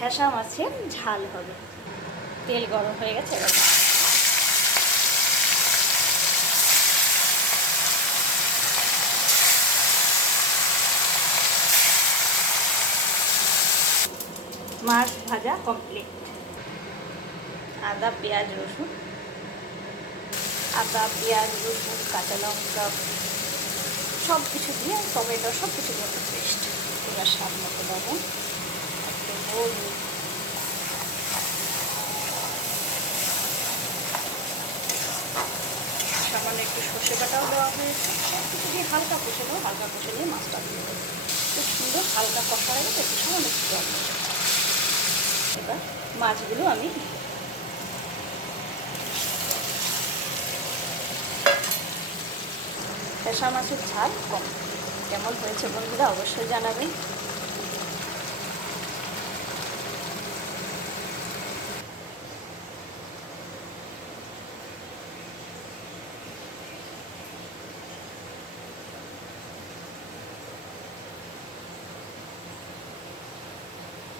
ঠেসা মাছের ঝাল হবে। তেল গরম হয়ে গেছে, এবার মাছ ভাজা কমপ্লিট। আদা পেঁয়াজ রসুন কাঁচা লঙ্কা সব কিছু দিয়ে, টমেটো সব কিছু দিয়ে একটা পেস্ট। এবার স্বাদ মতো লবণ, একটু হলুদ, সামান্য একটু সর্ষে বাটাও দেওয়া হয়েছে। সব কিছু দিয়ে হালকা কষে দেবো, হালকা কষে নিয়ে মাছটা দিয়ে দেবো। খুব সুন্দর হালকা কষা হয়ে গেছে, একটু সামান্য একটু জল দেবো। এবার মাছগুলো আমি ঠেসা মাছের ঝাল কম। কেমন হয়েছে বন্ধুরা অবশ্যই জানাবেন।